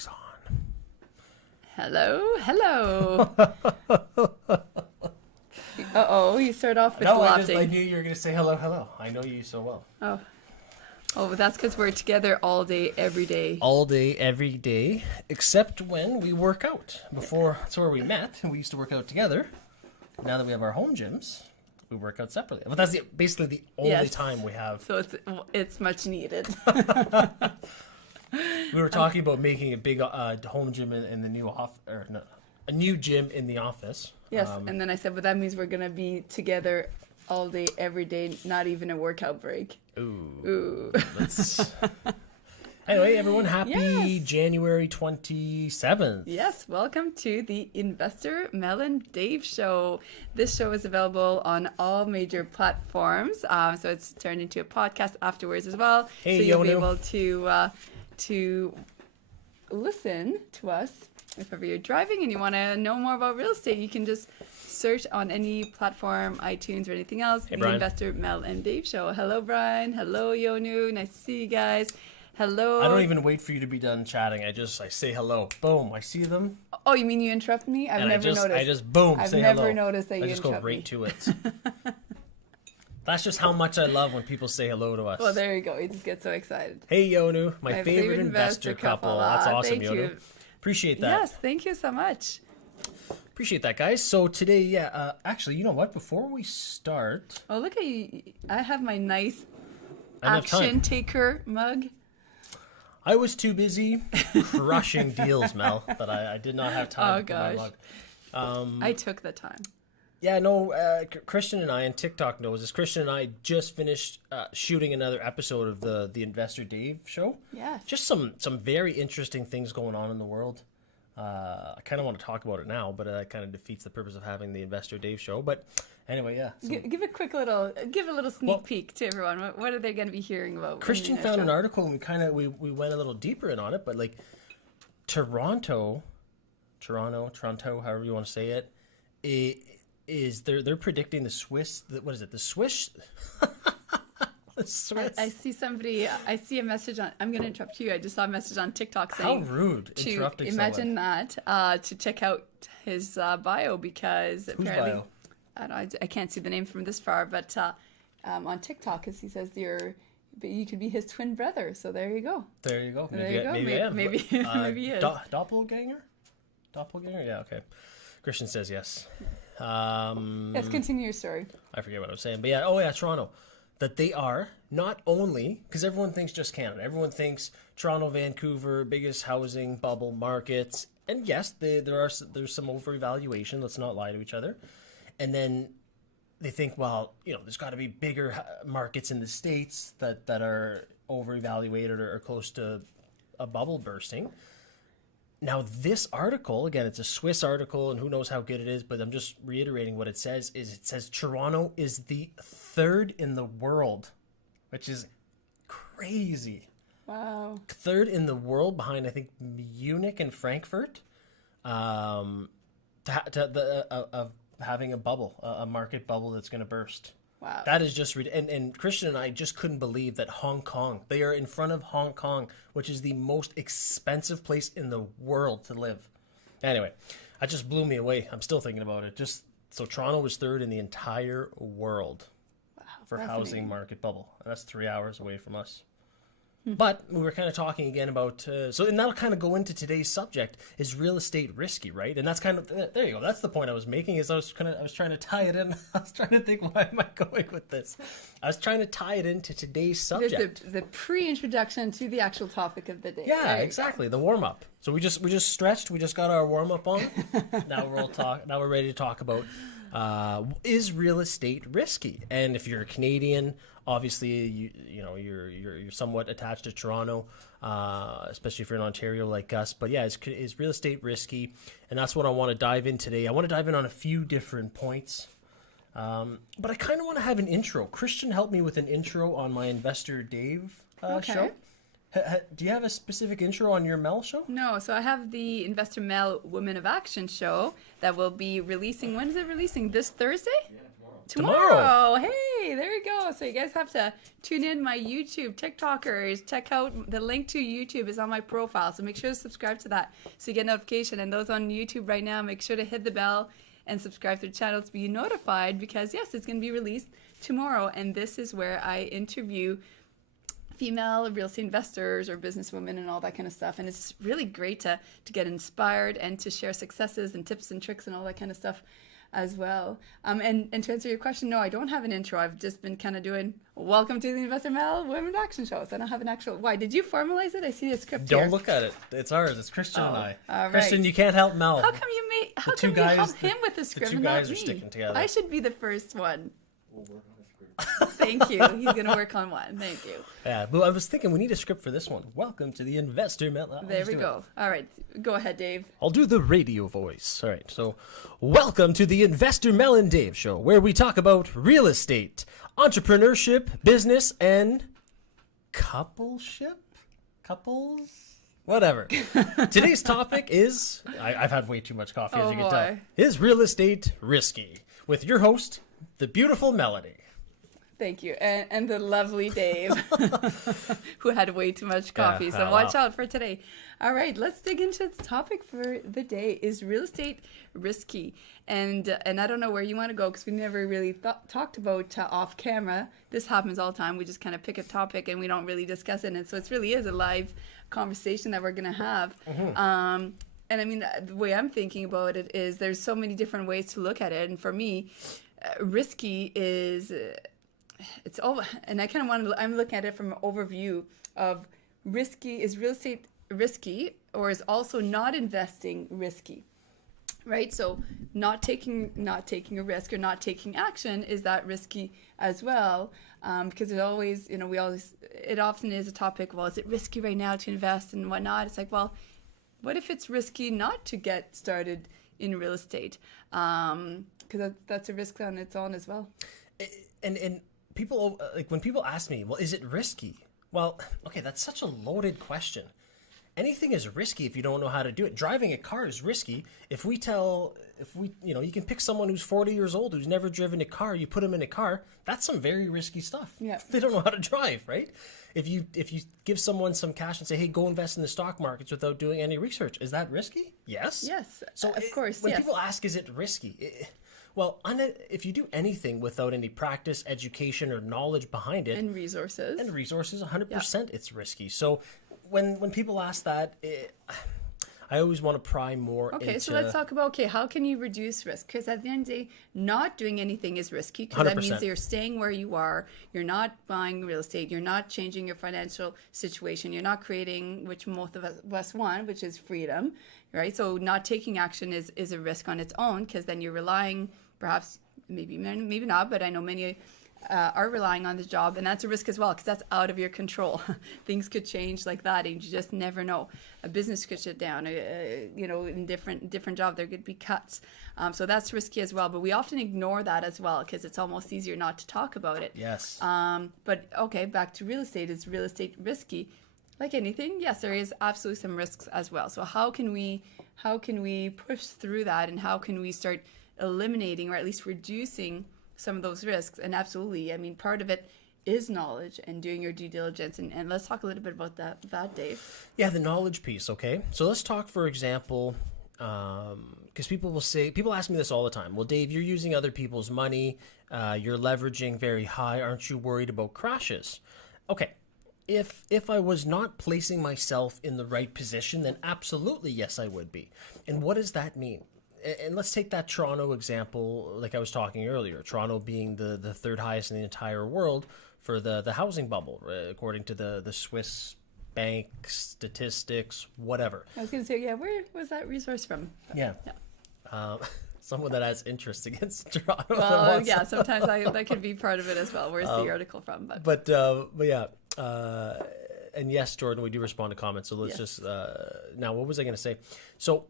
mic's on. Hello. Uh-oh, you start off with laughing. I knew you were going to say hello. I know you so well. Oh, but that's because we're together all day, every day. All day, every day, except when we work out. Before, that's where we met, and we used to work out together. Now that we have our home gyms, we work out separately. But that's basically the only time we have. So it's much needed. We were talking about making a big home gym in the new a new gym in the office. Yes, and then I said, but that means we're going to be together all day, every day, not even a workout break. Ooh. Anyway, everyone, happy January 27th. Yes, welcome to the Investor Mel and Dave Show. This show is available on all major platforms, so it's turned into a podcast afterwards as well. Hey, so you'll be able to listen to us if ever you're driving and you want to know more about real estate. You can just search on any platform, iTunes or anything else. Hey, the Brian. Investor Mel and Dave Show. Hello, Brian. Hello, Yonu. Nice to see you guys. Hello. I don't even wait for you to be done chatting. I say hello. Boom. I see them. Oh, you mean you interrupt me? I've never noticed. I just boom. I've say never hello. noticed that you interrupt me. I just go right to it. That's just how much I love when people say hello to us. Well, there you go. You just get so excited. Hey, Yonu, my favorite investor couple. That's awesome, thank Yonu. You. Appreciate that. Yes, thank you so much. Appreciate that, guys. So today, actually, you know what? Before we start... Oh, look at you. I have my nice action taker mug. I was too busy crushing deals, Mel, that I did not have time to put my mug. I took the time. Yeah, no, Christian and I, and TikTok knows this, Christian and I just finished shooting another episode of the Investor Dave show. Yes. Just some very interesting things going on in the world. I kind of want to talk about it now, but it kind of defeats the purpose of having the Investor Dave show. But anyway, yeah. So, give a little sneak peek to everyone. What are they going to be hearing about? Christian found an article, and we went a little deeper in on it. But like Toronto, however you want to say it, they're predicting the Swiss. What is it? The Swiss. I see a message on. I'm going to interrupt you. I just saw a message on TikTok saying, "How rude!" Interrupting imagine someone. that to check out his bio because apparently, bio? I don't know, I can't see the name from this far, but on TikTok, as he says, you could be his twin brother. So there you go. There you go. Maybe I am. Maybe he is. Doppelganger. Yeah. Okay. Christian says yes. Let's continue your story. I forget what I was saying, but yeah. Toronto. That they are not only, because everyone thinks just Canada. Everyone thinks Toronto, Vancouver, biggest housing bubble markets. And yes, there's some overvaluation. Let's not lie to each other. And then they think, well, there's got to be bigger markets in the States that are overevaluated or close to a bubble bursting. Now, this article, again, it's a Swiss article, and who knows how good it is, but I'm just reiterating what it says, Toronto is the third in the world, which is crazy. Wow. Third in the world behind, I think, Munich and Frankfurt, of having a bubble, a market bubble that's going to burst. Wow. That is just and Christian and I just couldn't believe that Hong Kong, they are in front of Hong Kong, which is the most expensive place in the world to live. Anyway, that just blew me away. I'm still thinking about it. So Toronto was third in the entire world for housing market bubble. And that's 3 hours away from us. But we were kind of talking again about, and that'll kind of go into today's subject, is real estate risky, right? And that's kind of, there you go. That's the point I was making, is I was trying to tie it in. I was trying to think, why am I going with this? I was trying to tie it into today's subject. The pre-introduction to the actual topic of the day. Yeah, exactly. The warm-up. So we just stretched. We just got our warm-up on. Now we're ready to talk about, is real estate risky? And if you're a Canadian, obviously, you're somewhat attached to Toronto, especially if you're in Ontario like us. But yeah, is real estate risky? And that's what I want to dive in today. I want to dive in on a few different points. But I kind of want to have an intro. Christian helped me with an intro on my Investor Dave show. Do you have a specific intro on your Mel show? No, so I have the Investor Mel Women of Action show that will be releasing. When is it releasing? This Thursday? tomorrow. Hey, there you go. So you guys have to tune in my YouTube, TikTokers. Check out the link to YouTube is on my profile. So make sure to subscribe to that so you get notification. And those on YouTube right now, make sure to hit the bell and subscribe to the channel to be notified because yes, it's going to be released tomorrow. And this is where I interview female real estate investors or businesswomen and all that kind of stuff. And it's really great to get inspired and to share successes and tips and tricks and all that kind of stuff as well. And to answer your question, no, I don't have an intro. I've just been kind of doing welcome to the Investor Mel Women Action Show. So I don't have an actual, why? Did you formalize it? I see the script here. Don't look at it. It's ours. It's Christian and I. All Christian, right. you can't help Mel. How come you help him with the script and not guys me? are sticking together. I should be the first one. Thank you. He's going to work on one. Thank you. Yeah, but I was thinking we need a script for this one. Welcome to the Investor Mel. There we go. All right. Go ahead, Dave. I'll do the radio voice. All right, so welcome to the Investor Mel and Dave Show, where we talk about real estate, entrepreneurship, business, and coupleship? Couples? Whatever. Today's topic is, I've had way too much coffee, as you can tell. Is real estate risky? With your host, the beautiful Melody. Thank you. And the lovely Dave, who had way too much coffee. Yeah, so watch out for today. All right, let's dig into the topic for the day. Is real estate risky? And I don't know where you want to go because we never really talked about off camera. This happens all the time. We just kind of pick a topic and we don't really discuss it. And so it really is a live conversation that we're going to have. And I mean, the way I'm thinking about it is there's so many different ways to look at it. And for me, risky is... it's all, and I kind of want to, I'm looking at it from an overview of risky. Is real estate risky, or is also not investing risky? Right? So not taking a risk or not taking action, is that risky as well? Because it always, it often is a topic, well, is it risky right now to invest and whatnot? It's like, well, what if it's risky not to get started in real estate? Because that's a risk on its own as well. And people, like when people ask me, well, is it risky? Well, okay, that's such a loaded question. Anything is risky if you don't know how to do it. Driving a car is risky. If we, you can pick someone who's 40 years old who's never driven a car, you put them in a car, that's some very risky stuff. Yeah. They don't know how to drive, right? If you give someone some cash and say, hey, go invest in the stock markets without doing any research, is that risky? Yes. Yes, So of course, when yes. people ask, is it risky? Well, if you do anything without any practice, education, or knowledge behind it, and resources, 100%, it's risky. So when people ask that, I always want to pry more into... Okay, so let's talk about, how can you reduce risk? Because at the end of the day, not doing anything is risky, because that 100%. means you're staying where you are, you're not buying real estate, you're not changing your financial situation, you're not creating, which most of us want, which is freedom, right? So not taking action is a risk on its own, because then you're relying, perhaps, maybe not, but I know many are relying on the job, and that's a risk as well, because that's out of your control. Things could change like that, and you just never know. A business could shut down. In different job there could be cuts. So that's risky as well. But we often ignore that as well, because it's almost easier not to talk about it. Yes. But okay, back to real estate. Is real estate risky? Like anything, yes, there is absolutely some risks as well. So how can we push through that, and how can we start eliminating or at least reducing some of those risks? And absolutely, I mean, part of it is knowledge and doing your due diligence. And let's talk a little bit about that, Dave. Yeah, the knowledge piece, okay? So let's talk, for example, because people ask me this all the time. Well, Dave, you're using other people's money. You're leveraging very high. Aren't you worried about crashes? Okay. If I was not placing myself in the right position, then absolutely, yes, I would be. And what does that mean? And let's take that Toronto example, like I was talking earlier. Toronto being the third highest in the entire world for the housing bubble, according to the Swiss bank statistics, whatever. I was going to say, where was that resource from? Yeah. Someone that has interest against Toronto. Well, yeah, sometimes that could be part of it as well. Where's the article from? But yeah. And yes, Jordan, we do respond to comments. So let's just now, what was I going to say? So,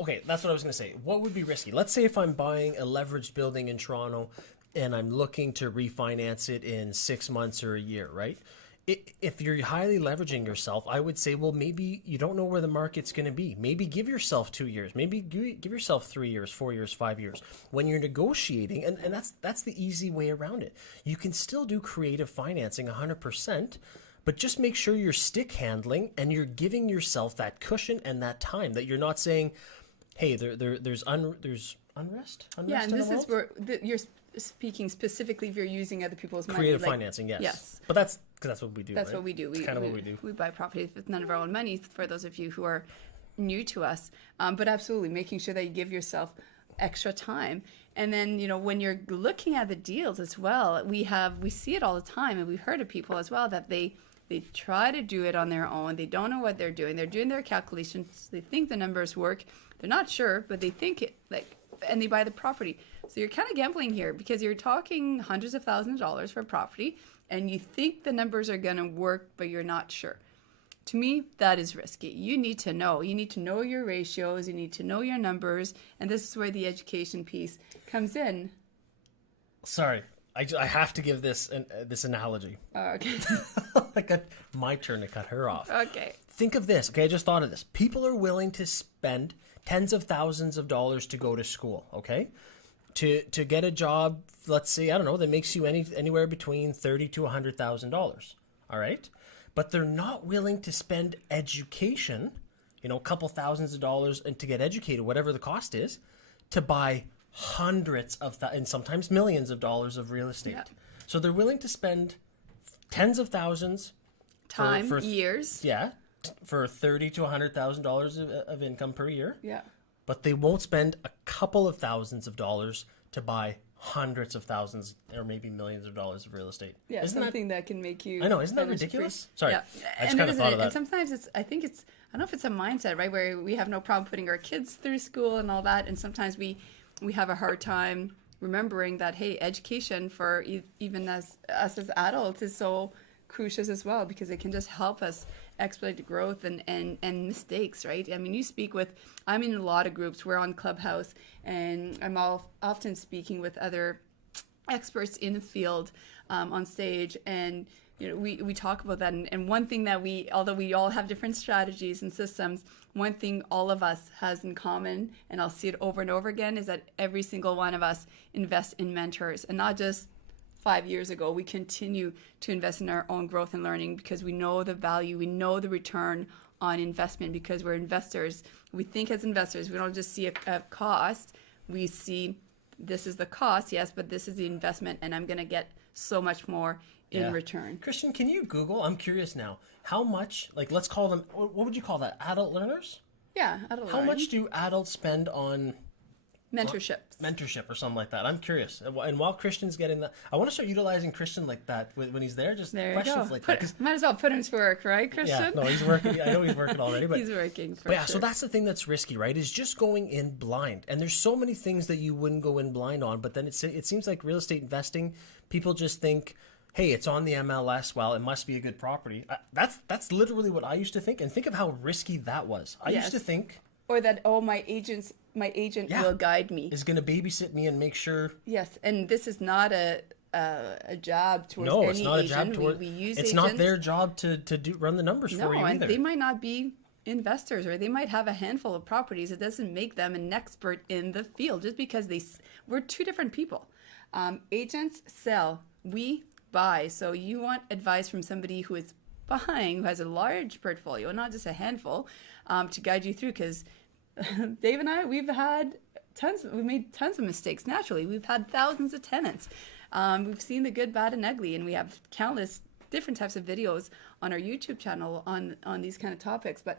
okay, that's what I was going to say. What would be risky? Let's say if I'm buying a leveraged building in Toronto and I'm looking to refinance it in 6 months or a year, right? if you're highly leveraging yourself, I would say, well, maybe you don't know where the market's going to be. Maybe give yourself 2 years. Maybe give yourself 3 years, 4 years, 5 years. When you're negotiating, and that's the easy way around it. You can still do creative financing 100%, but just make sure you're stick handling and you're giving yourself that cushion and that time, that you're not saying, hey, there's unrest. Yeah, and this is where you're speaking specifically if you're using other people's money. Creative financing, yes. Yes. But that's what we do. That's right? what we do. It's kind of what we do. We buy properties with none of our own money, for those of you who are new to us. But absolutely, making sure that you give yourself extra time. And then, when you're looking at the deals as well, we see it all the time, and we've heard of people as well that they try to do it on their own. They don't know what they're doing. They're doing their calculations. They think the numbers work. They're not sure, but they think it, and they buy the property. So you're kind of gambling here, because you're talking hundreds of thousands of dollars for a property, and you think the numbers are going to work, but you're not sure. To me, that is risky. You need to know. You need to know your ratios. You need to know your numbers. And this is where the education piece comes in. Sorry, I have to give this analogy. Oh, okay. My turn to cut her off. Okay. Think of this. Okay, I just thought of this. People are willing to spend tens of thousands of dollars to go to school, okay? To get a job, let's say, I don't know, that makes you anywhere between $30,000 to $100,000, all right? But they're not willing to spend education, a couple thousands of dollars, and to get educated, whatever the cost is, to buy hundreds of and sometimes millions of dollars of real estate. Yeah. So they're willing to spend tens of thousands, Time, years. yeah, for $30,000 to $100,000 of income per year. Yeah. But they won't spend a couple of thousands of dollars to buy hundreds of thousands or maybe millions of dollars of real estate. Yeah, isn't something that can make you. I know, isn't that ridiculous? Sorry, Yeah. I just kind of thought of that. And sometimes I don't know if it's a mindset, right, where we have no problem putting our kids through school and all that, and sometimes we have a hard time remembering that, hey, education for even us as adults is so crucial as well, because it can just help us expedite growth and mistakes, right? I mean, I'm in a lot of groups. We're on Clubhouse, and I'm often speaking with other experts in the field on stage, and we talk about that. And one thing that although we all have different strategies and systems, one thing all of us has in common, and I'll see it over and over again, is that every single one of us invests in mentors, and not just 5 years ago. We continue to invest in our own growth and learning, because we know the value, we know the return on investment, because we're investors. We think as investors, we don't just see a cost. We see, this is the cost, yes, but this is the investment, and I'm going to get so much more in return. Christian, can you Google? I'm curious now. How much, let's call them, what would you call that? Adult learners? Yeah, adult How learning. much do adults spend on mentorship or something like that? I'm curious. And while Christian's getting that, I want to start utilizing Christian like that when he's there. Just there questions you go. like that. 'Cause, might as well put him to work, right, Christian? yeah, no, he's working. I know he's working already, but he's working. For But yeah, sure. so that's the thing that's risky, right? Is just going in blind. And there's so many things that you wouldn't go in blind on, but then it seems like real estate investing, people just think, hey, it's on the MLS. Well, it must be a good property. That's literally what I used to think. And think of how risky that was. I used to think, or that, my agent will guide me. Is going to babysit me and make sure. Yes, and this is not a job towards No, any it's not agent. a job towards. We use it's agents. not their job to run the numbers for you and either. they might not be investors, or they might have a handful of properties. It doesn't make them an expert in the field just because we're two different people. Agents sell, we buy. So you want advice from somebody who is buying, who has a large portfolio, not just a handful, to guide you through. Because Dave and I, we've made tons of mistakes. Naturally, we've had thousands of tenants. We've seen the good, bad, and ugly, and we have countless different types of videos on our YouTube channel on these kind of topics. But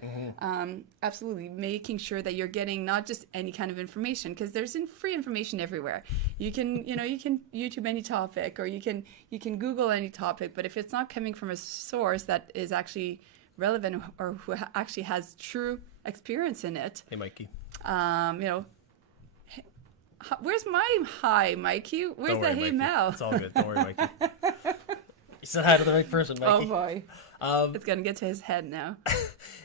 absolutely making sure that you're getting not just any kind of information, because there's free information everywhere. You can YouTube any topic, or you can Google any topic, but if it's not coming from a source that is actually relevant, or who actually has true experience in it. Hey, Mikey. Where's my hi, Mikey? Where's the hey, Mikey. Mel? It's all good. Don't worry, Mikey. You said hi to the right person, Mikey. Oh boy. It's going to get to his head now.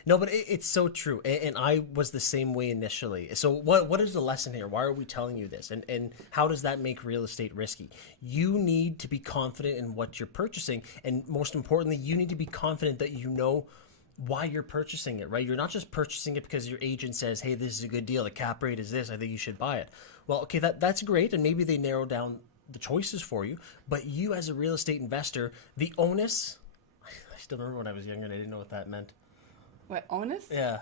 No, but it's so true. And I was the same way initially. So what is the lesson here? Why are we telling you this? And how does that make real estate risky? You need to be confident in what you're purchasing. And most importantly, you need to be confident that you know why you're purchasing it, right? You're not just purchasing it because your agent says, hey, this is a good deal. The cap rate is this. I think you should buy it. Well, okay, that's great. And maybe they narrow down the choices for you. But you as a real estate investor, the onus... I still remember when I was younger and I didn't know what that meant. What, onus? Yeah.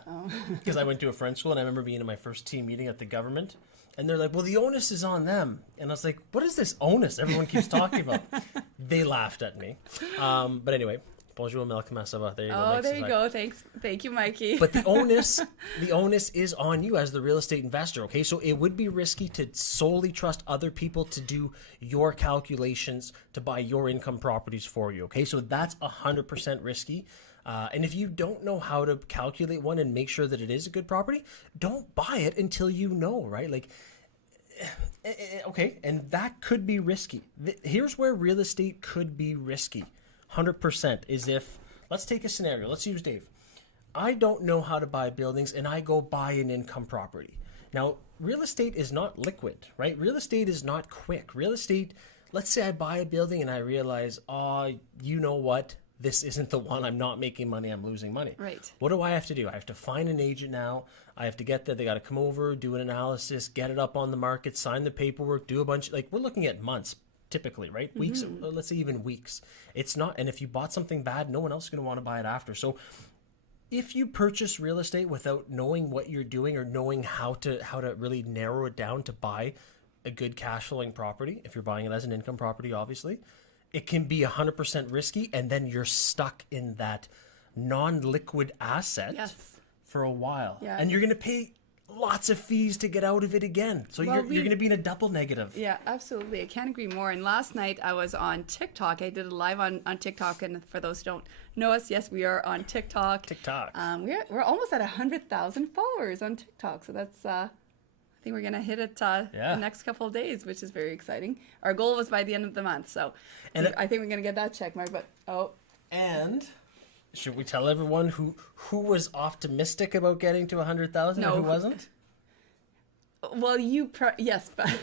Because I went to a French school and I remember being in my first team meeting at the government. And they're like, well, the onus is on them. And I was like, what is this onus everyone keeps talking about? They laughed at me. But anyway, bonjour, Malcolm Asava. There you go. Oh, there you go. Thanks. Thank you, Mikey. But the onus is on you as the real estate investor, okay? So it would be risky to solely trust other people to do your calculations to buy your income properties for you, okay? So that's 100% risky. And if you don't know how to calculate one and make sure that it is a good property, don't buy it until you know, right? Like, okay, and that could be risky. Here's where real estate could be risky. 100% is if, let's take a scenario. Let's use Dave. I don't know how to buy buildings and I go buy an income property. Now, real estate is not liquid, right? Real estate is not quick. Real estate, let's say I buy a building and I realize, you know what? This isn't the one. I'm not making money. I'm losing money. Right. What do I have to do? I have to find an agent now. I have to get there. They got to come over, do an analysis, get it up on the market, sign the paperwork, do a bunch. Like, we're looking at months typically, right? Weeks, let's say even weeks. It's not. And if you bought something bad, no one else is going to want to buy it after. So if you purchase real estate without knowing what you're doing or knowing how to really narrow it down to buy a good cash flowing property, if you're buying it as an income property, obviously, it can be 100% risky, and then you're stuck in that non-liquid asset for a while. Yeah. And you're going to pay lots of fees to get out of it again. So you're going to be in a double negative. Yeah, absolutely. I can't agree more. And last night I was on TikTok. I did a live on TikTok. And for those who don't know us, yes, we are on TikTok. We're almost at 100,000 followers on TikTok. So that's... I think we're going to hit it the next couple of days, which is very exciting. Our goal was by the end of the month, so I think we're going to get that check mark. But and should we tell everyone who was optimistic about getting to 100,000 and who wasn't? Well, yes, but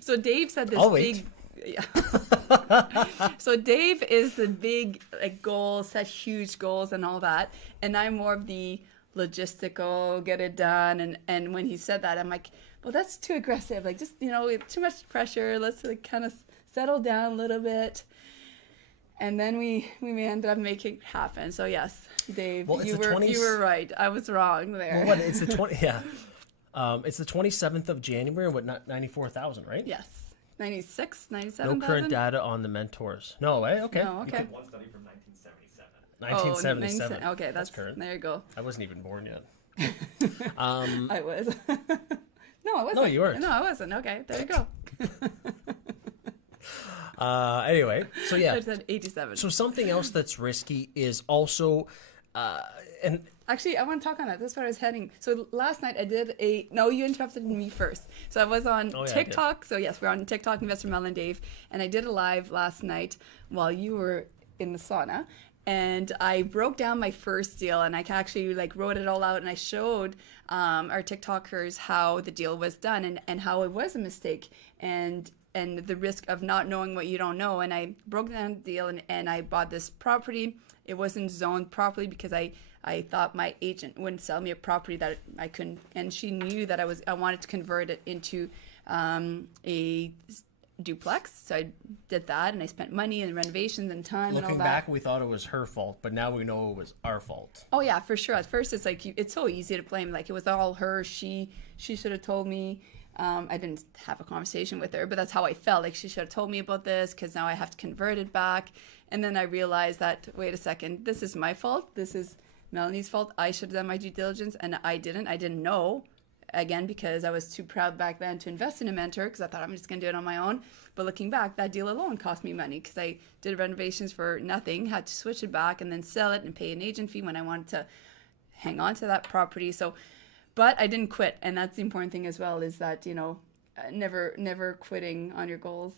so Dave said this big. Yeah. So Dave is the big goal, set huge goals and all that, and I'm more of the logistical, get it done. And when he said that, I'm like, well, that's too aggressive. Like, just, too much pressure. Let's kind of settle down a little bit. And then we may end up making it happen. So yes, Dave, you were right. I was wrong there. Well, it's the 20. Yeah, it's the 27th of January. What, 94,000, right? Yes, 96, 97. No current data on the mentors. No way. Okay. No, okay. One study from 1977. 1977. Okay, that's current. There you go. I wasn't even born yet. I was. No, I wasn't. No, you weren't. No, I wasn't. Okay, there you go. Anyway, so yeah. I said 87. So something else that's risky is also, and actually, I want to talk on that. That's where I was heading. So last night I did no, you interrupted me first. So I was on TikTok. So yes, we're on TikTok, Investor Mel and Dave, and I did a live last night while you were in the sauna. And I broke down my first deal, and I actually wrote it all out, and I showed our TikTokers how the deal was done and how it was a mistake and the risk of not knowing what you don't know. And I broke down the deal, and I bought this property. It wasn't zoned properly because I thought my agent wouldn't sell me a property that I couldn't, and she knew that I wanted to convert it into a duplex. So I did that, and I spent money and renovations and time and all that. Looking back, we thought it was her fault, but now we know it was our fault. Oh yeah, for sure. At first it's it's so easy to blame, it was all her. She should have told me. I didn't have a conversation with her, but that's how I felt. She should have told me about this because now I have to convert it back. And then I realized that, wait a second, this is my fault. This is Melanie's fault. I should have done my due diligence, and I didn't know. Again, because I was too proud back then to invest in a mentor because I thought I'm just going to do it on my own. But looking back, that deal alone cost me money because I did renovations for nothing, had to switch it back and then sell it and pay an agent fee when I wanted to hang on to that property. So, but I didn't quit. And that's the important thing as well, is that, never quitting on your goals.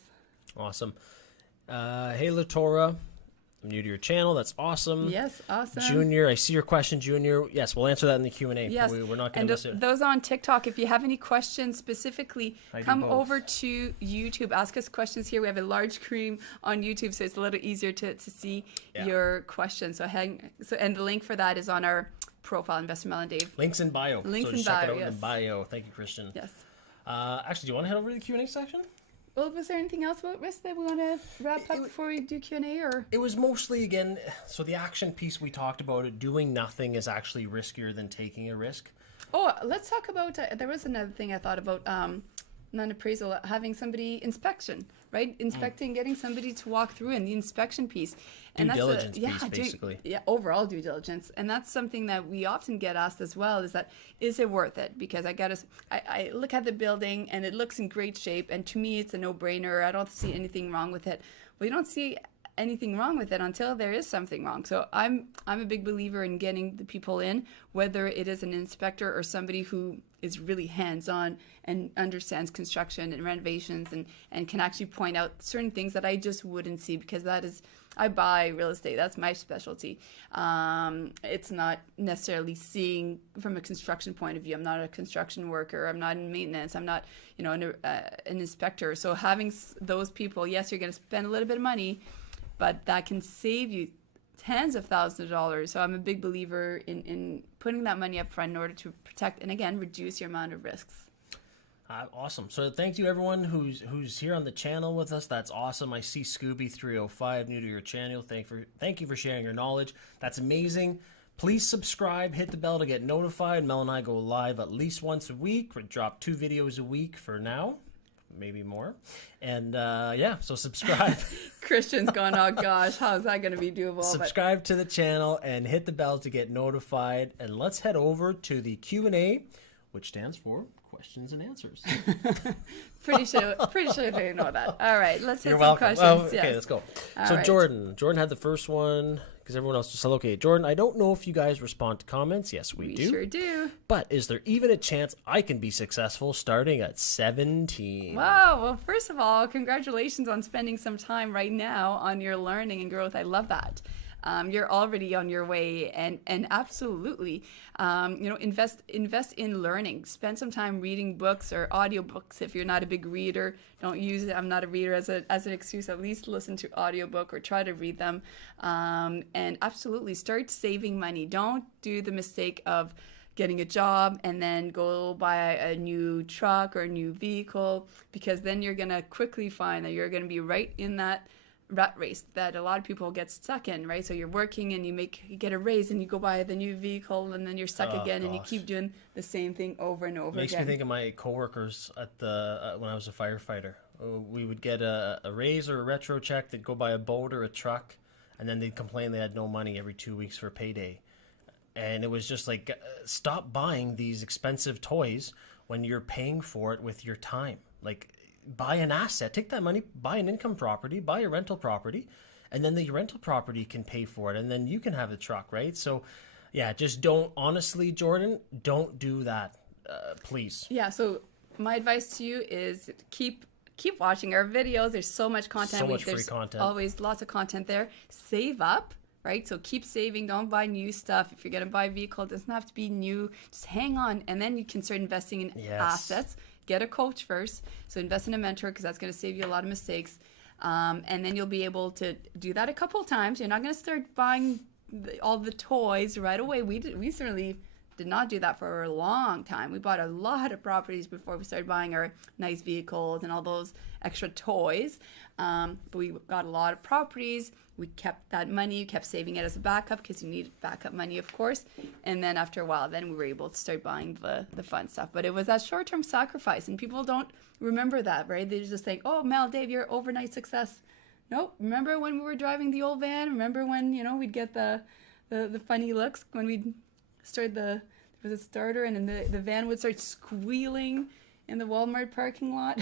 Awesome. Hey, LaTora. I'm new to your channel. That's awesome. Yes, awesome. Junior, I see your question, Junior. Yes, we'll answer that in the Q&A. Yes, We're not going and to miss it. those on TikTok, if you have any questions specifically, I do come both. over to YouTube. Ask us questions here. We have a large screen on YouTube, so it's a little easier to see your questions. So and the link for that is on our profile, Investor Mel and Dave. Links in bio. Links so in just check bio, it out in yes. the bio. Thank you, Christian. Yes. Actually, do you want to head over to the Q&A section? Well, was there anything else about risk that we want to wrap up before we do Q&A, or? It was mostly, again, so the action piece we talked about, it doing nothing is actually riskier than taking a risk. Oh, let's talk about, there was another thing I thought about, non-appraisal, having somebody inspection, right? Inspecting, getting somebody to walk through in the inspection piece. Due diligence piece, basically. Overall due diligence. And that's something that we often get asked as well, is it worth it? Because I look at the building and it looks in great shape, and to me it's a no-brainer. I don't see anything wrong with it. Well, you don't see anything wrong with it until there is something wrong. So I'm a big believer in getting the people in, whether it is an inspector or somebody who is really hands-on and understands construction and renovations and can actually point out certain things that I just wouldn't see, because I buy real estate. That's my specialty. It's not necessarily seeing from a construction point of view. I'm not a construction worker. I'm not in maintenance. I'm not, an inspector. So having those people, yes, you're going to spend a little bit of money, but that can save you tens of thousands of dollars. So I'm a big believer in putting that money up front in order to protect and, again, reduce your amount of risks. Awesome. So thank you everyone who's here on the channel with us. That's awesome. I see Scooby305 new to your channel. Thank you for sharing your knowledge. That's amazing. Please subscribe, hit the bell to get notified. Mel and I go live at least once a week. We drop 2 videos a week for now, maybe more. And so subscribe. Christian's going, oh gosh, how is that going to be doable? Subscribe to the channel and hit the bell to get notified. And let's head over to the Q&A, which stands for questions and answers. pretty sure they know that. All right, let's hit You're some welcome. questions. Oh, okay, Yes. let's go. All So right. Jordan had the first one because everyone else just said, okay, Jordan, I don't know if you guys respond to comments. Yes, we do. Sure do. But is there even a chance I can be successful starting at 17? Wow. Well, first of all, congratulations on spending some time right now on your learning and growth. I love that. You're already on your way, and absolutely, invest in learning. Spend some time reading books or audiobooks. If you're not a big reader, don't use it. I'm not a reader as an excuse. At least listen to audiobook or try to read them. And absolutely, start saving money. Don't do the mistake of getting a job and then go buy a new truck or a new vehicle, because then you're gonna quickly find that you're gonna be right in that rat race that a lot of people get stuck in, right? So you're working and you get a raise and you go buy the new vehicle, and then you're stuck again, and you keep doing the same thing over and over Makes again. me think of my coworkers at the when I was a firefighter. We would get a raise or a retro check. They'd go buy a boat or a truck, and then they'd complain they had no money every 2 weeks for payday. And it was just like, stop buying these expensive toys when you're paying for it with your time. Like, buy an asset, take that money, buy an income property, buy a rental property, and then the rental property can pay for it, and then you can have the truck, right? So yeah, just honestly, Jordan, don't do that, please. Yeah, so my advice to you is keep watching our videos. There's so much content. So much free There's content. always lots of content there. Save up, right? So keep saving. Don't buy new stuff. If you're going to buy a vehicle, it doesn't have to be new. Just hang on, and then you can start investing in assets. Get a coach first. So invest in a mentor, because that's going to save you a lot of mistakes. And then you'll be able to do that a couple of times. You're not going to start buying all the toys right away. We certainly did not do that for a long time. We bought a lot of properties before we started buying our nice vehicles and all those extra toys. But we got a lot of properties. We kept that money, kept saving it as a backup, because you need backup money, of course. And then after a while, then we were able to start buying the fun stuff. But it was that short-term sacrifice, and people don't remember that, right? They just think, oh, Mel, Dave, you're overnight success. Nope. Remember when we were driving the old van? Remember when, we'd get the funny looks when we'd start there was a starter, and then the van would start squealing in the Walmart parking lot.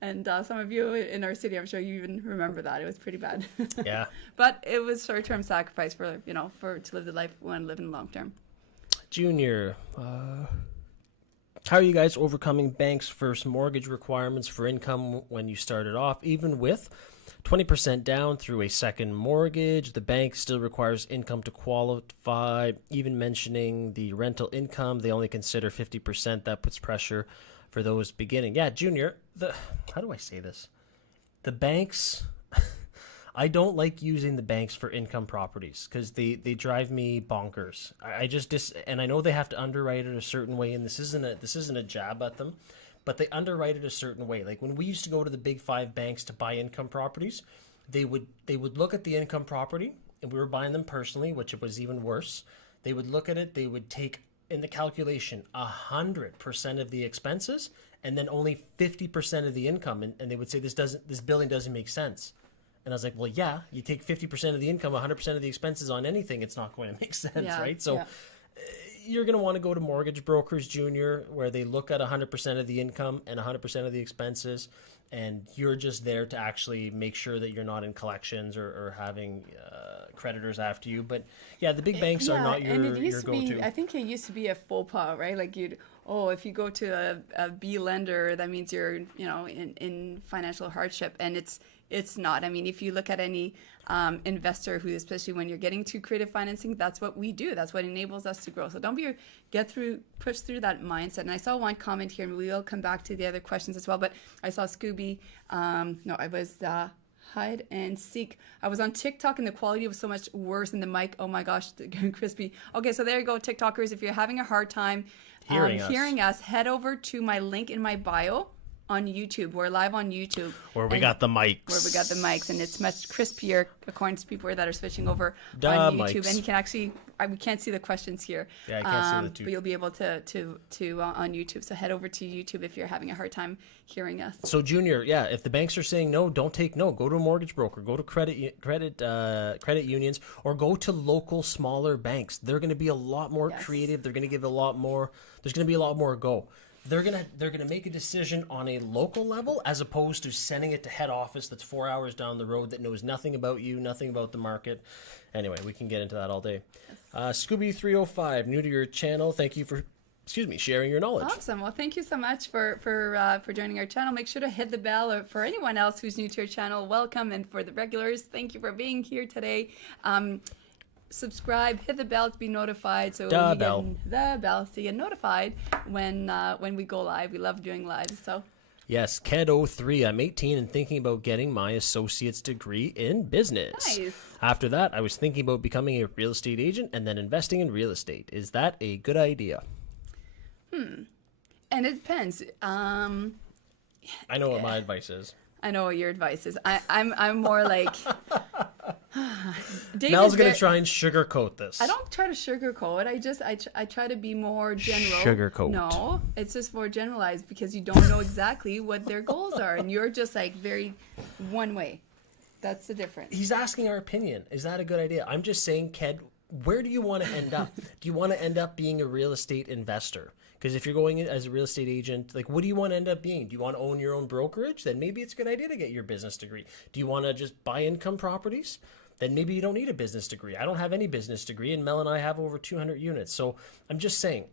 And some of you in our city, I'm sure you even remember that. It was pretty bad. Yeah. But it was short-term sacrifice for to live the life we want to live in long-term. Junior, how are you guys overcoming banks' first mortgage requirements for income when you started off, even with 20% down through a second mortgage. The bank still requires income to qualify. Even mentioning the rental income, they only consider 50%. That puts pressure for those beginning. Yeah, Junior, how do I say this? The banks, I don't like using the banks for income properties because they drive me bonkers. I just and I know they have to underwrite it a certain way, and this isn't a jab at them, but they underwrite it a certain way. Like when we used to go to the big five banks to buy income properties, they would look at the income property, and we were buying them personally, which was even worse. They would look at it, they would take in the calculation 100% of the expenses and then only 50% of the income, and they would say this billing doesn't make sense. And I was like, well, yeah, you take 50% of the income, 100% of the expenses on anything, it's not going to make sense, right? So you're going to want to go to mortgage brokers, Junior, where they look at 100% of the income and 100% of the expenses, and you're just there to actually make sure that you're not in collections or having creditors after you. But yeah, the big banks are not your go-to. I think it used to be a faux pas, right? Like if you go to a B lender, that means you're, in financial hardship, and it's not. I mean, if you look at any investor who, especially when you're getting to creative financing, that's what we do. That's what enables us to grow. So don't push through that mindset. And I saw one comment here, and we will come back to the other questions as well. But I saw Scooby. I was hide and seek. I was on TikTok, and the quality was so much worse than the mic. Oh my gosh, crispy. Okay, so there you go, TikTokers. If you're having a hard time hearing us, head over to my link in my bio on YouTube. We're live on YouTube. Where we got the mics. And it's much crispier according to people that are switching over mics. on YouTube. And you can actually, we can't see the questions here. Yeah, I can't see the two. But you'll be able to on YouTube. So head over to YouTube if you're having a hard time hearing us. So Junior, yeah, if the banks are saying no, don't take no. Go to a mortgage broker. Go to credit unions, or go to local smaller banks. They're going to be a lot more creative. They're going to give a lot more. There's going to be a lot more go. They're gonna make a decision on a local level as opposed to sending it to head office that's 4 hours down the road that knows nothing about you, nothing about the market. Anyway, we can get into that all day. Scooby305, new to your channel. Thank you for sharing your knowledge. Awesome. Well, thank you so much for joining our channel. Make sure to hit the bell, or for anyone else who's new to our channel, welcome. And for the regulars, thank you for being here today. Subscribe, hit the bell to be notified. So the bell so you get notified when we go live. We love doing lives. So yes, Ked03. I'm 18 and thinking about getting my associate's degree in business. Nice. After that, I was thinking about becoming a real estate agent and then investing in real estate. Is that a good idea? And it depends. I know what my advice is. I know what your advice is. I'm more like Mel's going to try and sugarcoat this. I don't try to sugarcoat. I try to be more general. Sugarcoat. No, it's just more generalized because you don't know exactly what their goals are, and you're just like very one way. That's the difference. He's asking our opinion. Is that a good idea? I'm just saying, Ked, where do you want to end up? Do you want to end up being a real estate investor? Because if you're going in as a real estate agent, like, what do you want to end up being? Do you want to own your own brokerage? Then maybe it's a good idea to get your business degree. Do you want to just buy income properties? Then maybe you don't need a business degree. I don't have any business degree, and Mel and I have over 200 units. So I'm just saying,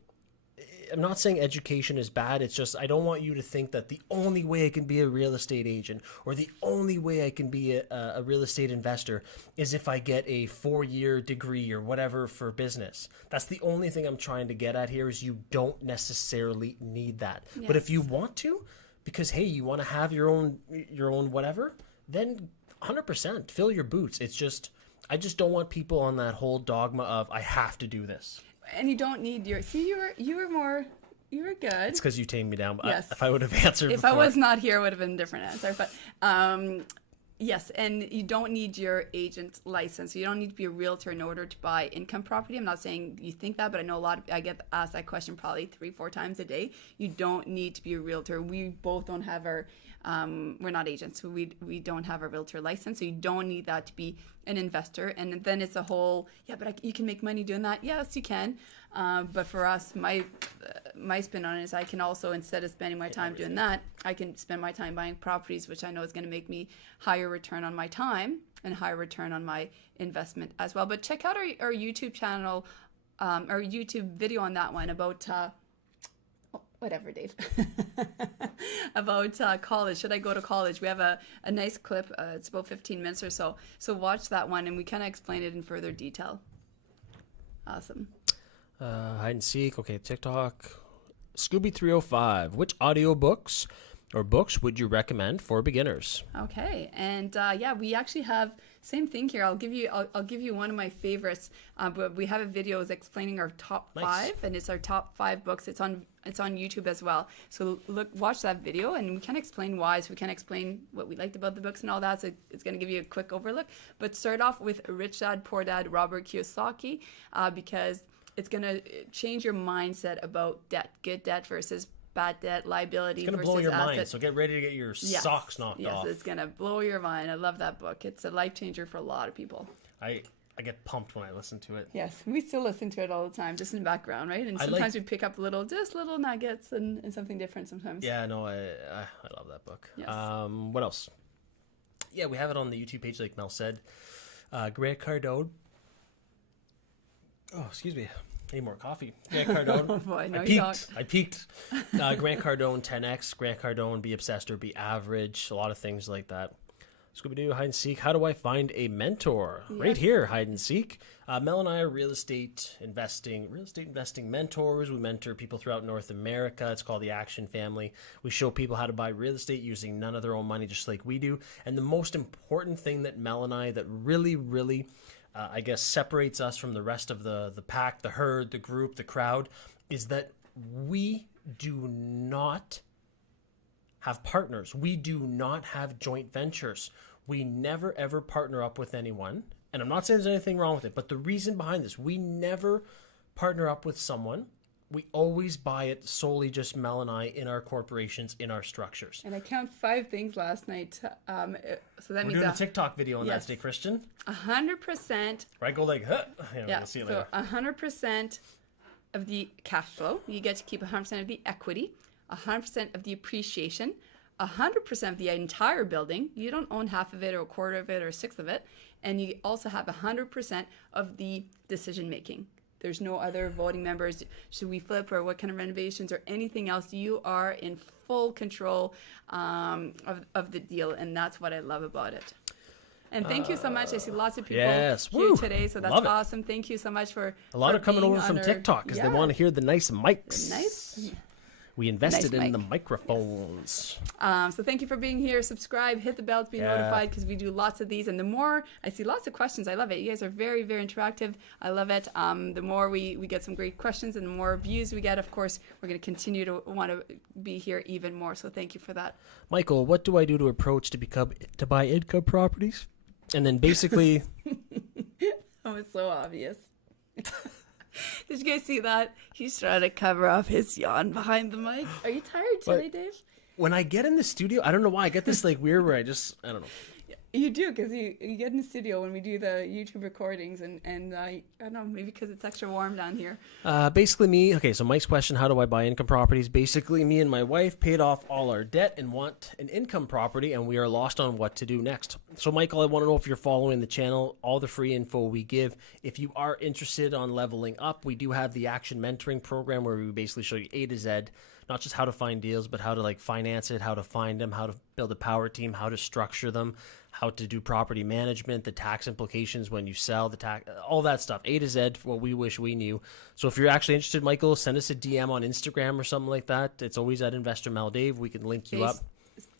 I'm not saying education is bad. It's just I don't want you to think that the only way I can be a real estate agent or the only way I can be a real estate investor is if I get a 4-year degree or whatever for business. That's the only thing I'm trying to get at here is you don't necessarily need that. Yes. But if you want to, because, hey, you want to have your own whatever, then 100% fill your boots. It's just I just don't want people on that whole dogma of I have to do this. And you don't need you were good. It's because you tamed me down. But yes. If I would have answered if before. I was not here, it would have been a different answer. But yes, and you don't need your agent license. You don't need to be a realtor in order to buy income property. I'm not saying you think that, but I know I get asked that question probably 3-4 times a day. You don't need to be a realtor. We both don't have our we're not agents, so we don't have a realtor license, so you don't need that to be an investor. And then it's a whole but you can make money doing that. Yes, you can, but for us, my spin on it is I can also, instead of spending my time doing that, I can spend my time buying properties, which I know is going to make me higher return on my time and higher return on my investment as well. But check out our YouTube channel, our YouTube video on that one about whatever, Dave, about college. Should I go to college? We have a nice clip. It's about 15 minutes or so. So watch that one, and we kind of explain it in further detail. Awesome. Hide and seek. Okay, TikTok. Scooby 305. Which audiobooks or books would you recommend for beginners? Okay, and yeah, we actually have same thing here. I'll give you one of my favorites. But we have a video explaining our top Nice. 5, and it's our top 5 books. It's on YouTube as well. So watch that video, and we can explain why. So we can explain what we liked about the books and all that. So it's going to give you a quick overlook. But start off with Rich Dad Poor Dad, Robert Kiyosaki, because it's going to change your mindset about debt, good debt versus bad debt, liability It's going to versus blow your asset. mind, so get ready to get your socks knocked off. Yes, it's going to blow your mind. I love that book. It's a life changer for a lot of people. I get pumped when I listen to it. Yes, we still listen to it all the time, just in the background, right? And sometimes we pick up little nuggets and something different sometimes. Yeah, no, I love that book. Yes. What else? Yeah, we have it on the YouTube page, like Mel said. Grant Cardone. Oh, excuse me. Need more coffee. Grant Cardone. Oh boy, no, I peaked. Grant Cardone 10X. Grant Cardone Be Obsessed or Be Average. A lot of things like that. Scooby-Doo, hide and seek. How do I find a mentor? Yes. Right here, hide and seek. Mel and I are real estate investing mentors. We mentor people throughout North America. It's called the Action Family. We show people how to buy real estate using none of their own money, just like we do. And the most important thing that Mel and I that really I guess separates us from the rest of the pack, the herd, the group, the crowd, is that we do not have partners. We do not have joint ventures. We never ever partner up with anyone. And I'm not saying there's anything wrong with it, but the reason behind this, we never partner up with someone. We always buy it solely just Mel and I in our corporations, in our structures. And I count 5 things last night. So that We're means doing a TikTok video on yes. that today, Christian. 100%. Right? Go like, huh? Yeah, We'll see you so later. 100% of the cash flow. You get to keep 100% of the equity, 100% of the appreciation, 100% of the entire building. You don't own half of it or a quarter of it or a sixth of it. And you also have 100% of the decision making. There's no other voting members. Should we flip or what kind of renovations or anything else? You are in full control of the deal. And that's what I love about it. And thank you so much. I see lots of people yes. here Woo. today. So that's Love it. awesome. Thank you so much for A lot for are coming being over from on our- TikTok because they Yeah. want to hear the nice mics. Nice. We invested Nice in mic. the microphones. So thank you for being here. Subscribe, hit the bell to be notified because we do lots of these. And the more I see lots of questions, I love it. You guys are very, very interactive. I love it. The more we get some great questions and the more views we get, of course, we're going to continue to want to be here even more. So thank you for that. Michael, what do I do to approach to buy income properties? And then basically, Oh, it's so obvious. Did you guys see that? He's trying to cover up his yawn behind the mic. Are you tired today, What? Dave? when I get in the studio, I don't know why I get this like weird where I don't know. You do, because you get in the studio when we do the YouTube recordings, and I don't know, maybe because it's extra warm down here. Basically so Mike's question, how do I buy income properties? Basically, me and my wife paid off all our debt and want an income property, and we are lost on what to do next. So, Michael, I want to know if you're following the channel, all the free info we give. If you are interested on leveling up, we do have the Action Mentoring Program where we basically show you A to Z, not just how to find deals, but how to like finance it, how to find them, how to build a power team, how to structure them, how to do property management, the tax implications when you sell, the tax, all that stuff. A to Z, what we wish we knew. So if you're actually interested, Michael, send us a DM on Instagram or something like that. It's always at Investor Mel Dave. We can link you up.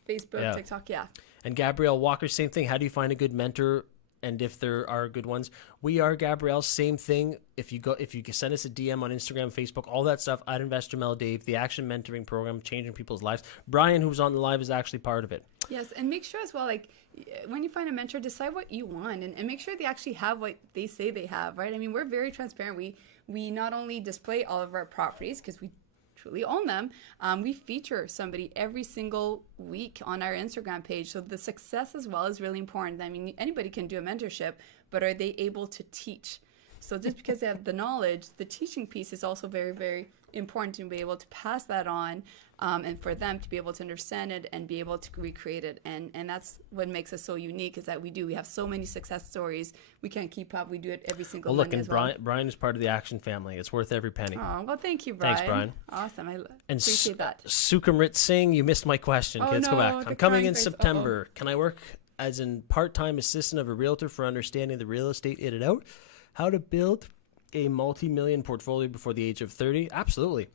Facebook, Yeah. TikTok, yeah. And Gabrielle Walker, same thing. How do you find a good mentor? And if there are good ones, we are Gabrielle. Same thing. If you can send us a DM on Instagram, Facebook, all that stuff at Investor Mel Dave, the Action Mentoring Program, changing people's lives. Brian, who's on the live, is actually part of it. Yes, and make sure as well, like, when you find a mentor, decide what you want and make sure they actually have what they say they have, right? I mean, we're very transparent. We not only display all of our properties because we truly own them, we feature somebody every single week on our Instagram page. So the success as well is really important. I mean, anybody can do a mentorship, but are they able to teach? So just because they have the knowledge, the teaching piece is also very, very important to be able to pass that on, and for them to be able to understand it and be able to recreate it. And that's what makes us so unique, is that we have so many success stories. We can't keep up. We do it every single Well, look, Monday and as well. Brian is part of the Action family. It's worth every penny. Oh, well, thank you, Brian. Thanks, Brian. Awesome. I And appreciate that. Sukamrit Singh, you missed my question. Okay, Oh, let's go no, back. the I'm coming crying in face. September. Can I work as a part-time assistant of a realtor for understanding the real estate in and out? How to build a multi-million portfolio before the age of 30? Absolutely.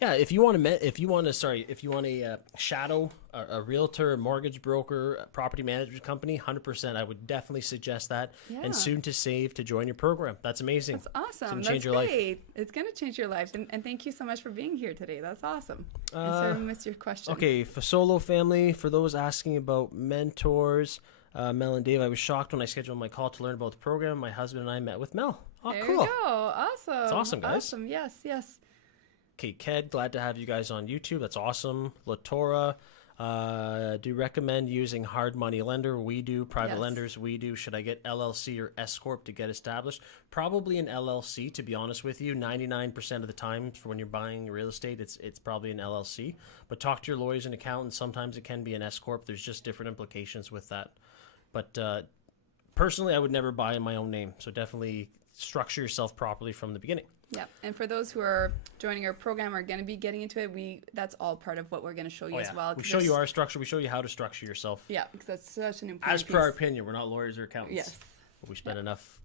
Yeah, if you want to shadow a realtor, a mortgage broker, a property management company, 100%, I would definitely suggest that. Yeah. And soon to save to join your program. That's amazing. That's awesome. It's gonna That's change your life. great. It's going to change your life. And thank you so much for being here today. That's awesome. And sorry we missed your question. Okay, for solo family, for those asking about mentors, Mel and Dave, I was shocked when I scheduled my call to learn about the program. My husband and I met with Mel. Oh, There cool. you go. Awesome. It's awesome, guys. Awesome. Yes, yes. Okay, Ked, glad to have you guys on YouTube. That's awesome. Latora, do you recommend using hard money lender? We do. Private Yes. lenders, we do. Should I get LLC or S Corp to get established? Probably an LLC, to be honest with you. 99% of the time for when you're buying real estate, it's probably an LLC. But talk to your lawyers and accountants. Sometimes it can be an S Corp. There's just different implications with that. But personally, I would never buy in my own name. So definitely structure yourself properly from the beginning. Yeah. And for those who are joining our program, are going to be getting into it, that's all part of what we're going to show you as well. We 'cause show you there's- our structure. We show you how to structure yourself. Yeah, because that's such an important As per our piece. opinion, we're not lawyers or accountants. Yes. We spend enough,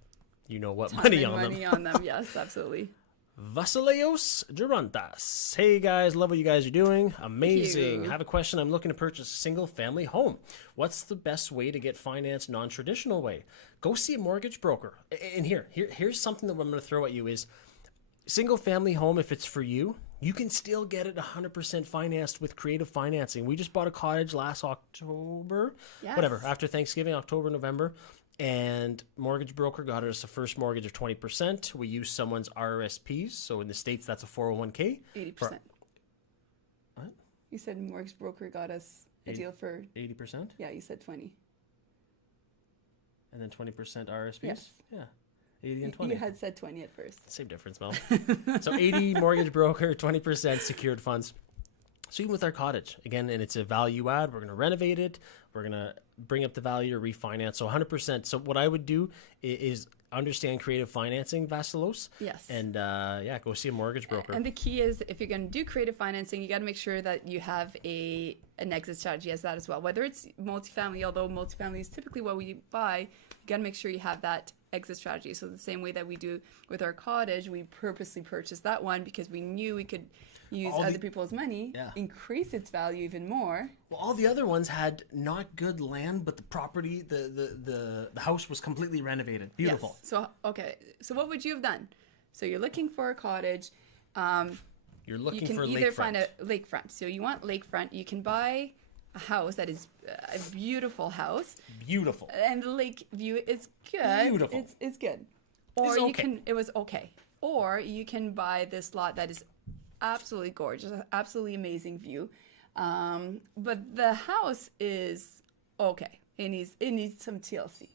what Time money and on money them. on them. Yes, absolutely. Vasileios Gerontas. Hey guys, love what you guys are doing. Amazing. you. Have a question. I'm looking to purchase a single family home. What's the best way to get financed non-traditional way? Go see a mortgage broker. And here's something that I'm going to throw at you is single family home, if it's for you, you can still get it 100% financed with creative financing. We just bought a cottage last October, Yes. after Thanksgiving, October, November, and mortgage broker got us a first mortgage of 20%. We used someone's RRSPs, so in the States, that's a 401k. 80%. What? You said mortgage broker got us a 80 deal for, 80%, yeah, you said 20. and then 20% RRSPs? Yes. Yeah, 80 and 20. You had said 20 at first. Same difference, Mel. So 80 mortgage broker, 20% secured funds. So even with our cottage, again, and it's a value add, we're going to renovate it. We're going to bring up the value or refinance. So 100%. So what I would do is understand creative financing, Vasilos. Yes. And go see a mortgage broker. And the key is, if you're going to do creative financing, you got to make sure that you have an exit strategy as that as well. Whether it's multifamily, although multifamily is typically what we buy, you got to make sure you have that exit strategy. So the same way that we do with our cottage, we purposely purchased that one because we knew we could use other people's money, increase its value even more. Well, all the other ones had not good land, but the property, the house was completely renovated. Beautiful. Yes. So, okay. So what would you have done? So you're looking for a cottage. You're looking You can for either lakefront. find a lakefront. So you want lakefront. You can buy a house that is a beautiful house, Beautiful. and the lake view is good. Beautiful. It's good. Or It's you okay. can. It was okay. Or you can buy this lot that is absolutely gorgeous, absolutely amazing view, but the house is okay. It needs some TLC.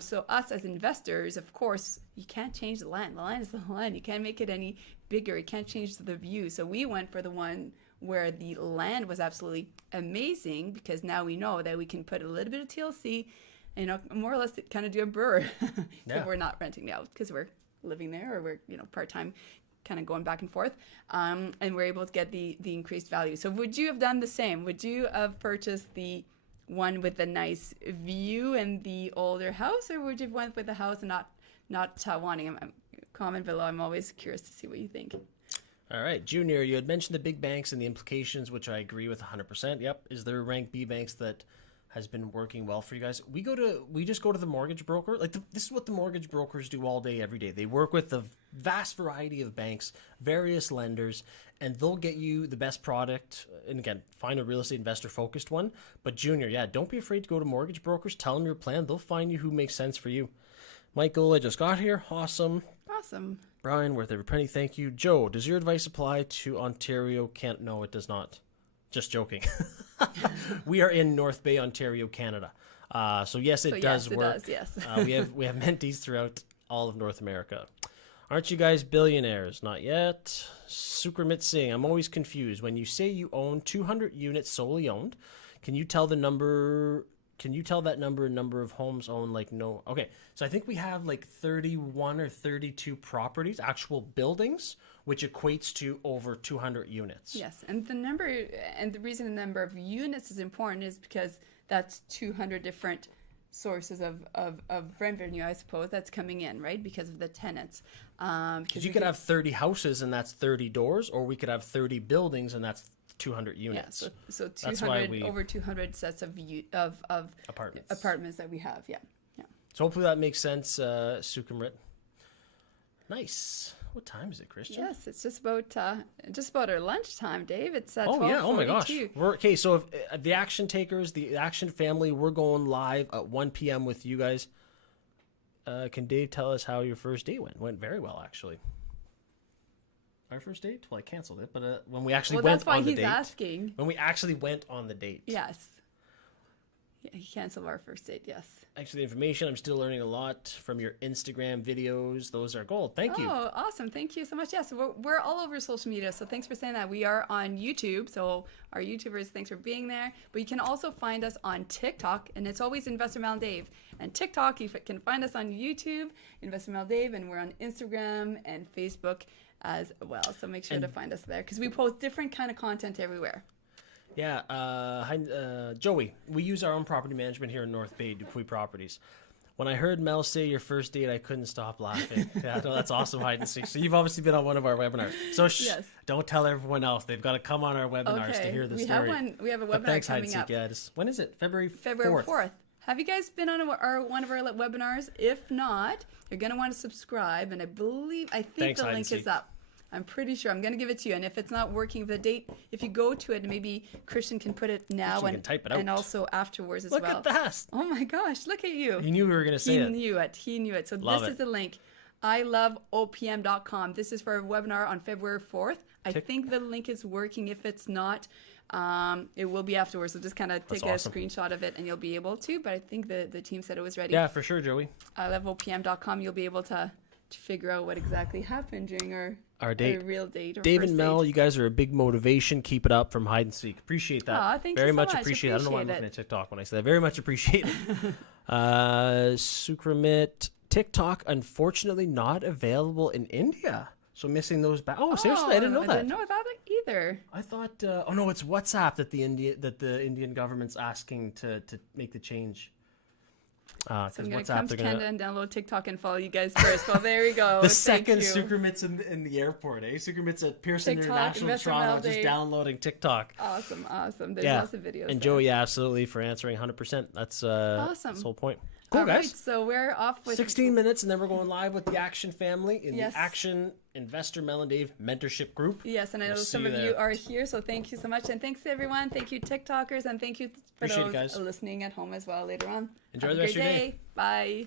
So us as investors, of course, you can't change the land. The land is the land. You can't make it any bigger. You can't change the view. So we went for the one where the land was absolutely amazing, because now we know that we can put a little bit of TLC, more or less kind of do a burr. Yeah. If we're not renting it out because we're living there, or we're part-time, kind of going back and forth, and we're able to get the increased value. So would you have done the same? Would you have purchased the one with the nice view and the older house, or would you have went with the house and not wanting them? Comment below. I'm always curious to see what you think. All right, Junior, you had mentioned the big banks and the implications, which I agree with 100%. Yep. Is there rank B banks that has been working well for you guys? We just go to the mortgage broker. This is what the mortgage brokers do all day, every day. They work with the vast variety of banks, various lenders, and they'll get you the best product. And again, find a real estate investor focused one. But Junior, don't be afraid to go to mortgage brokers. Tell them your plan. They'll find you who makes sense for you. Michael, I just got here. Awesome. Awesome. Brian, worth every penny. Thank you. Joe, does your advice apply to Ontario? Can't. No, it does not. Just joking. We are in North Bay, Ontario, Canada. So yes, it does work. Yes. We have mentees throughout all of North America. Aren't you guys billionaires? Not yet. Sukrmit Singh, I'm always confused. When you say you own 200 units solely owned, can you tell the number? Can you tell that number of homes owned? Like no. Okay, so I think we have like 31 or 32 properties, actual buildings, which equates to over 200 units. Yes, and the reason the number of units is important is because that's 200 different sources of revenue, I suppose, that's coming in, right? Because of the tenants. Because you could have 30 houses and that's 30 doors, or we could have 30 buildings and that's 200 units. Yeah, so 200 over 200 sets of apartments that we have. Yeah. So hopefully that makes sense, Sukhumrit. Nice. What time is it, Christian? Yes, it's just about our lunchtime, Dave. It's at oh yeah, oh my gosh. 12:42. Okay, so if the Action Takers, the Action family, we're going live at 1 p.m. with you guys. Can Dave tell us how your first date went? Went very well, actually. Our first date? Well, I canceled it, but when we actually went on the date. That's why he's asking. When we actually went on the date. Yes. Yeah, he canceled our first date, yes. Thanks for the information. I'm still learning a lot from your Instagram videos. Those are gold. Thank you. Oh, awesome. Thank you so much. Yes, we're all over social media, so thanks for saying that. We are on YouTube, so our YouTubers, thanks for being there. But you can also find us on TikTok, and it's always Investor Mel and Dave. And TikTok, you can find us on YouTube, Investor Mel Dave, and we're on Instagram and Facebook as well. So make sure to find us there, because we post different kind of content everywhere. Yeah, Joey, we use our own property management here in North Bay, Dupuis Properties. When I heard Mel say your first date, I couldn't stop laughing. Yeah, no, that's awesome, hide and seek. So you've obviously been on one of our webinars. So yes. Don't tell everyone else. They've got to come on our webinars to hear the story. We have a webinar coming up. Yeah, when is it? February 4th. Have you guys been on one of our webinars? If not, you're going to want to subscribe, and I think the link is up. I'm pretty sure. I'm going to give it to you. And if it's not working for the date, if you go to it, maybe Christian can put it now and type it out. And also afterwards as well. Look at that. Oh my gosh, look at you. You knew we were going to say it. He knew it. So Love this is the link. iloveopm.com. This is for a webinar on February 4th. I think the link is working. If it's not, it will be afterwards. So just kind of take a screenshot of it and you'll be able to. But I think the team said it was ready. Yeah, for sure, Joey. iloveopm.com. You'll be able to figure out what exactly happened during our date. Our real date. Dave and Mel, you guys are a big motivation. Keep it up from Hide and Seek. Appreciate that. Aw, thank very you so much much. Appreciate it. I don't know why I'm looking at TikTok when I say that. Very much appreciate it. Sukhumrit, TikTok, unfortunately not available in India. So missing those back. Oh, seriously, I didn't know that. I didn't know that either. I thought. Oh no, it's WhatsApp that the Indian government's asking to make the change. So I'm going to come to Canada and download TikTok and follow you guys first. Well, there we go. The second Sukhumrit's in the airport, eh? Sukhumrit's at Pearson International Toronto, just downloading TikTok. Awesome. There's lots of videos. And Joey, absolutely, for answering 100%. That's awesome. That's the whole point. Cool, guys. Right, so we're off with 16 minutes, and then we're going live with the Action family in the Action Investor Mel and Dave mentorship group. Yes, and I know some of you are here, so thank you so much. And thanks to everyone. Thank you, TikTokers, and thank you for those listening at home as well later on. Enjoy the rest of your day. Bye.